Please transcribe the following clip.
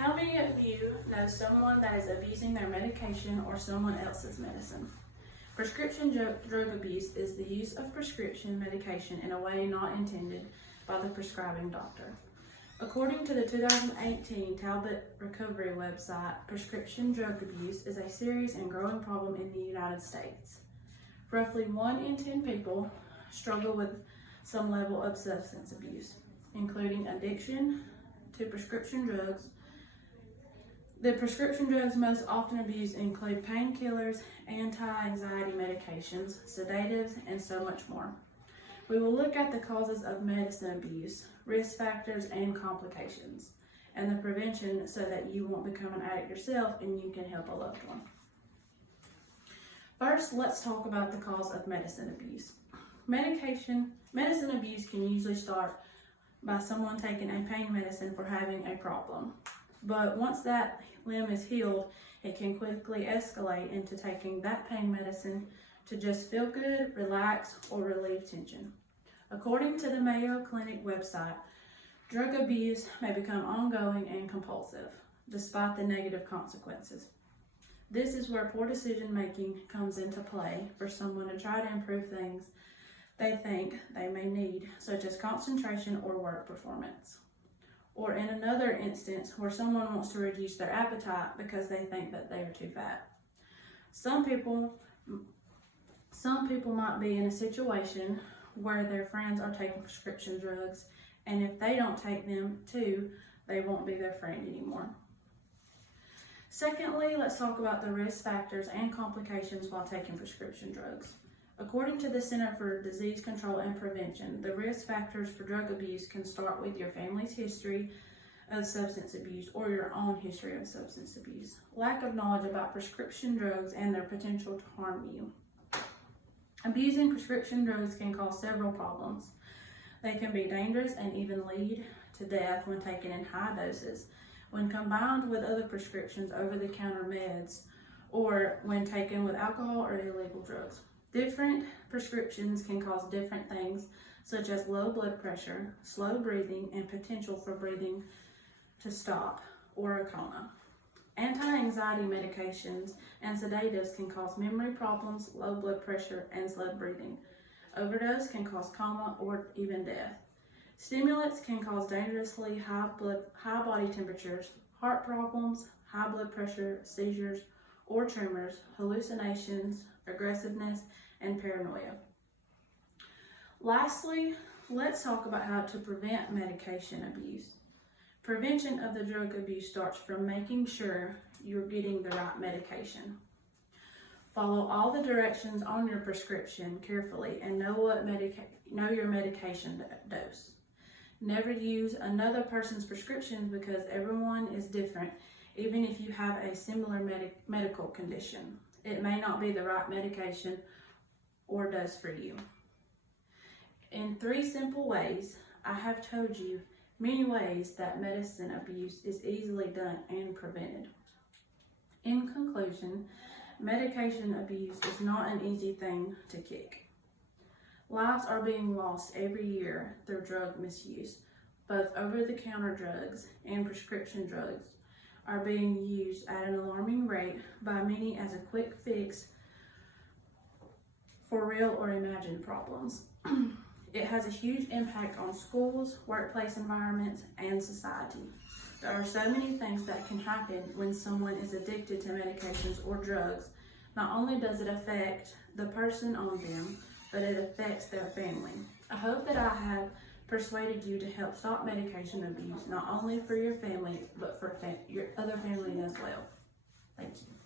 How many of you know someone that is abusing their medication or someone else's medicine? Prescription drug abuse is the use of prescription medication in a way not intended by the prescribing doctor. According to the 2018 Talbot Recovery website, prescription drug abuse is a serious and growing problem in the United States. Roughly 1 in 10 people struggle with some level of substance abuse, including addiction to prescription drugs. The prescription drugs most often abused include painkillers, anti-anxiety medications, sedatives, and so much more. We will look at the causes of medicine abuse, risk factors, and complications, and the prevention so that you won't become an addict yourself and you can help a loved one. First, let's talk about the cause of medicine abuse. Medicine abuse can usually start by someone taking a pain medicine for having a problem. But once that limb is healed, it can quickly escalate into taking that pain medicine to just feel good, relax, or relieve tension. According to the Mayo Clinic website, drug abuse may become ongoing and compulsive, despite the negative consequences. This is where poor decision making comes into play for someone to try to improve things they think they may need, such as concentration or work performance. Or in another instance, where someone wants to reduce their appetite because they think that they are too fat. Some people might be in a situation where their friends are taking prescription drugs, and if they don't take them too, they won't be their friend anymore. Secondly, let's talk about the risk factors and complications while taking prescription drugs. According to the Center for Disease Control and Prevention, the risk factors for drug abuse can start with your family's history of substance abuse or your own history of substance abuse. Lack of knowledge about prescription drugs and their potential to harm you. Abusing prescription drugs can cause several problems. They can be dangerous and even lead to death when taken in high doses, when combined with other prescriptions, over-the-counter meds, or when taken with alcohol or illegal drugs. Different prescriptions can cause different things, such as low blood pressure, slow breathing, and potential for breathing to stop, or a coma. Anti-anxiety medications and sedatives can cause memory problems, low blood pressure, and slow breathing. Overdose can cause coma or even death. Stimulants can cause dangerously high body temperatures, heart problems, high blood pressure, seizures or tremors, hallucinations, aggressiveness, and paranoia. Lastly, let's talk about how to prevent medication abuse. Prevention of the drug abuse starts from making sure you're getting the right medication. Follow all the directions on your prescription carefully and know your medication dose. Never use another person's prescriptions because everyone is different, even if you have a similar medical condition. It may not be the right medication or dose for you. In 3 simple ways, I have told you many ways that medicine abuse is easily done and prevented. In conclusion, medication abuse is not an easy thing to kick. Lives are being lost every year through drug misuse. Both over-the-counter drugs and prescription drugs are being used at an alarming rate by many as a quick fix for real or imagined problems. It has a huge impact on schools, workplace environments, and society. There are so many things that can happen when someone is addicted to medications or drugs. Not only does it affect the person on them, but it affects their family. I hope that I have persuaded you to help stop medication abuse, not only for your family, but for your other family as well. Thank you.